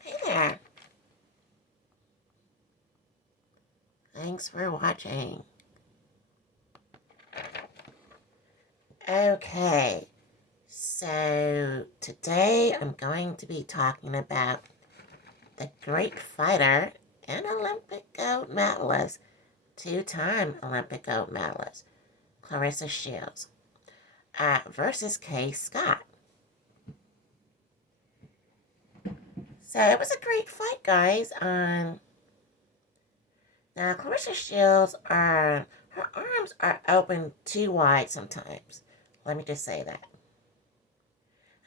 Hey there. Thanks for watching. Okay, so today I'm going to be talking about the great fighter and Olympic gold medalist, two-time Olympic gold medalist, Claressa Shields, versus Kaye Scott. So it was a great fight, guys. Now Claressa Shields her arms are open too wide sometimes. Let me just say that.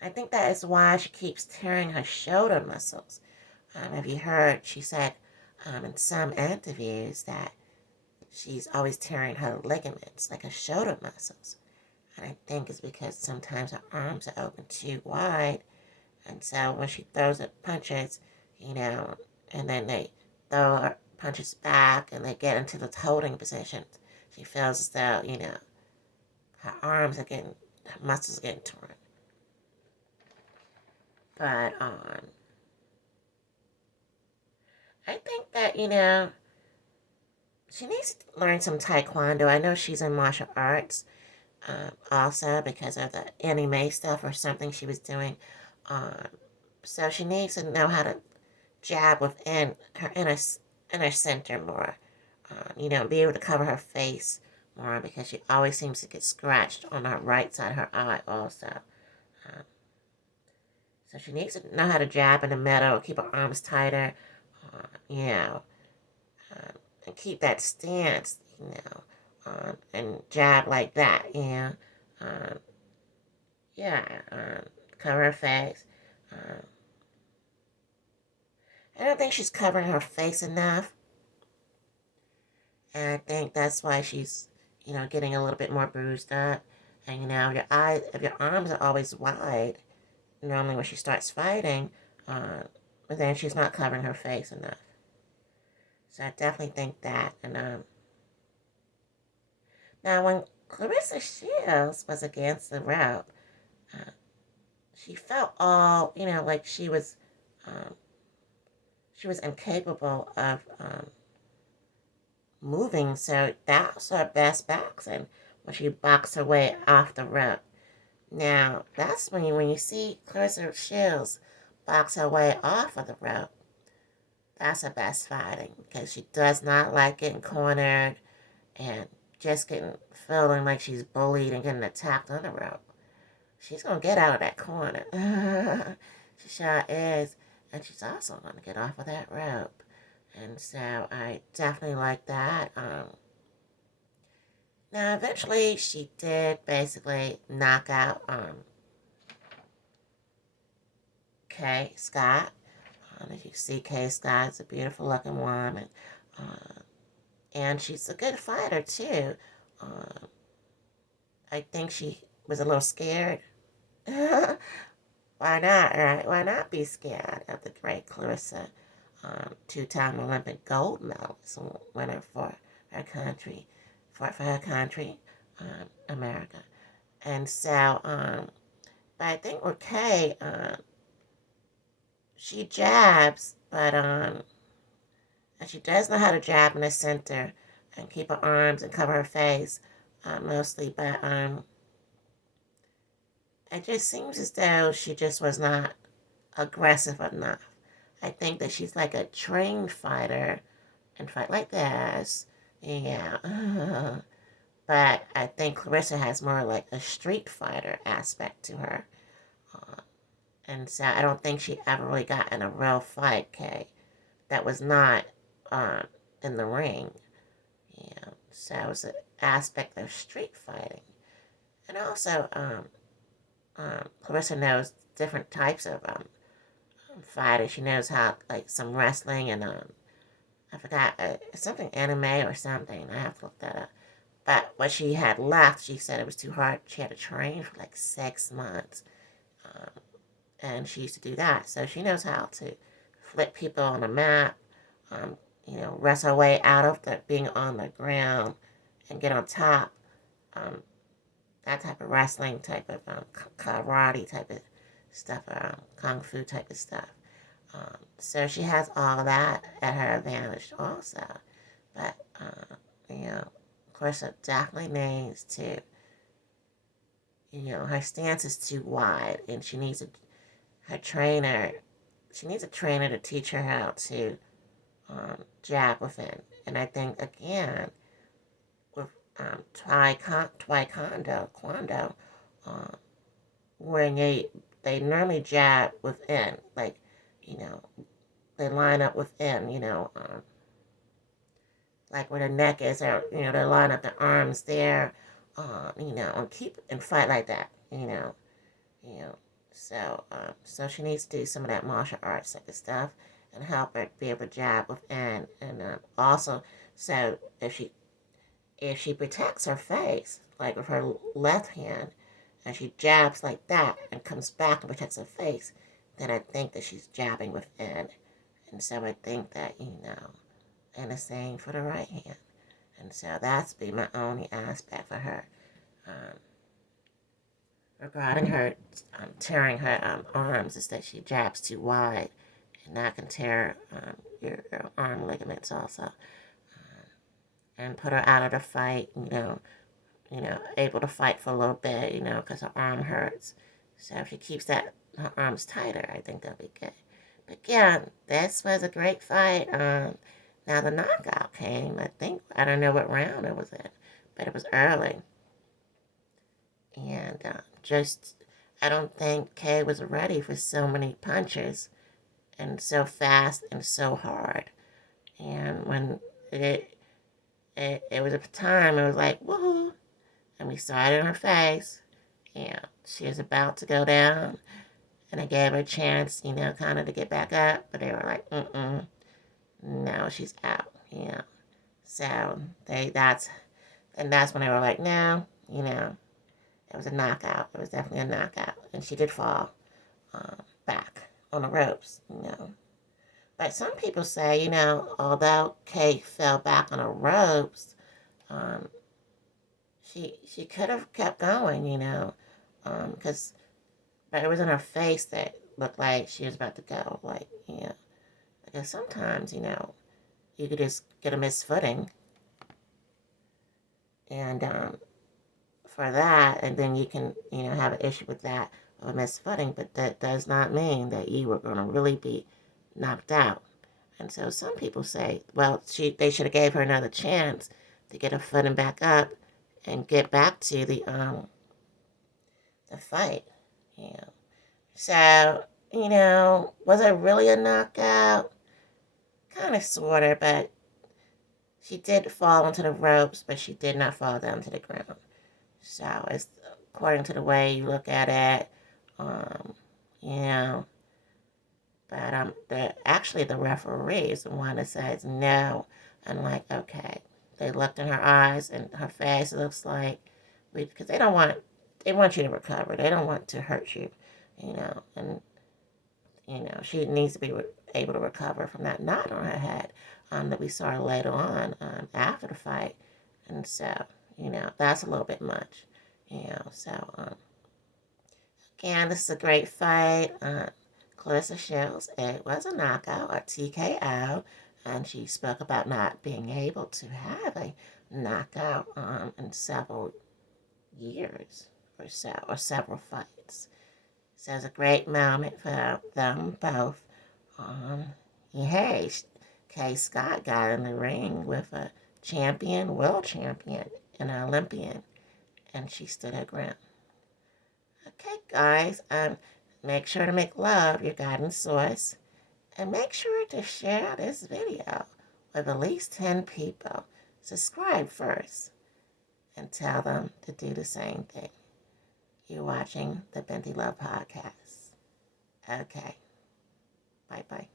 I think that is why she keeps tearing her shoulder muscles. Have you heard? She said in some interviews that she's always tearing her ligaments, like her shoulder muscles. And I think it's because sometimes her arms are open too wide. And so when she throws her punches, and then they throw her punches back and they get into the holding position, she feels as though, her arms are getting, her muscles are getting torn. But I think that, she needs to learn some taekwondo. I know she's in martial arts also because of the anime stuff or something she was doing. Um, so she needs to know how to jab within her inner center more. Be able to cover her face more because she always seems to get scratched on her right side of her eye also. Um, so she needs to know how to jab in the middle, keep her arms tighter, uh, you know, and keep that stance, and jab like that, um, yeah, cover her face. Um, I don't think she's covering her face enough, and I think that's why she's, getting a little bit more bruised up. And if your arms are always wide, normally when she starts fighting, but then she's not covering her face enough. So I definitely think that. And now when Claressa Shields was against the rope, uh, she felt all, like she was incapable of moving. So that was her best boxing when she boxed her way off the rope. Now that's when you see Claressa Shields box her way off of the rope. That's her best fighting because she does not like getting cornered and just feeling like she's bullied and getting attacked on the rope. She's gonna get out of that corner. She sure is. And she's also gonna get off of that rope. And so I definitely like that. Now eventually she did basically knock out Kaye Scott. As you see, Kaye Scott is a beautiful looking woman. And she's a good fighter too. Um, I think she was a little scared. Why not, right? Why not be scared of the great Claressa, two-time Olympic gold medalist winner for her country, America. And so, but I think with Kaye, she jabs, but and she does know how to jab in the center and keep her arms and cover her face, mostly. But it just seems as though she just was not aggressive enough. I think that she's like a trained fighter and fight like this. Yeah. But I think Claressa has more like a street fighter aspect to her. Uh, and so I don't think she ever really got in a real fight, Kaye, that was not in the ring. Yeah. So it was an aspect of street fighting. And also, Claressa knows different types of fighter. She knows how, like, some wrestling and, I forgot, something anime or something. I have to look that up. But what she had left, she said it was too hard. She had to train for like 6 months. Um, and she used to do that. So she knows how to flip people on the map, wrestle her way out of being on the ground and get on top. Um, that type of wrestling, type of karate type of stuff, kung fu type of stuff. So she has all that at her advantage also. But, Claressa definitely needs to, her stance is too wide, and she needs a trainer to teach her how to jab within. And I think, again, with Taekwondo, when they normally jab within, like, they line up within, like where the neck is, or, they line up their arms there, and fight like that, So she needs to do some of that martial arts type of stuff and help her be able to jab within, and also, so if she protects her face, like with her left hand, and she jabs like that and comes back and protects her face, then I think that she's jabbing within. And so I think that, and the same for the right hand. And so that's be my only aspect for her. Regarding her tearing her arms, is that she jabs too wide, and that can tear your arm ligaments also. And put her out of the fight, able to fight for a little bit, because her arm hurts. So if she keeps her arms tighter, I think that'll be good. But again, this was a great fight. Now the knockout came, I don't know what round it was in, but it was early. And I don't think Kaye was ready for so many punches, and so fast and so hard. And when it was a time, it was like, woohoo, and we saw it in her face. She was about to go down, and I gave her a chance, kind of to get back up, but they were like, no, she's out, So that's when they were like, no, it was a knockout. It was definitely a knockout, and she did fall back on the ropes, But some people say, although Kaye fell back on the ropes, she could have kept going, because but it was in her face that looked like she was about to go, like, because sometimes, you could just get a misfooting, and for that, and then you can, have an issue with that of a misfooting, but that does not mean that you were going to really be knocked out. And so some people say, well, they should have gave her another chance to get her footing back up and get back to the fight. So, was it really a knockout? Kind of, sort of, but she did fall onto the ropes, but she did not fall down to the ground. So, it's according to the way you look at it, But the referee is the one that says no. And like, okay, they looked in her eyes and her face. It looks like, because they want you to recover. They don't want to hurt you, And she needs to be able to recover from that knot on her head that we saw later on after the fight. And so, that's a little bit much, So, again, this is a great fight. Claressa Shields, it was a knockout, or TKO, and she spoke about not being able to have a knockout in several years or so, or several fights. So it was a great moment for them both. Hey, Kaye Scott got in the ring with a world champion, and an Olympian, and she stood her ground. Okay, guys, make sure to make love your guiding source, and make sure to share this video with at least 10 people. Subscribe first, and tell them to do the same thing. You're watching the Binti Love podcast. Okay. Bye-bye.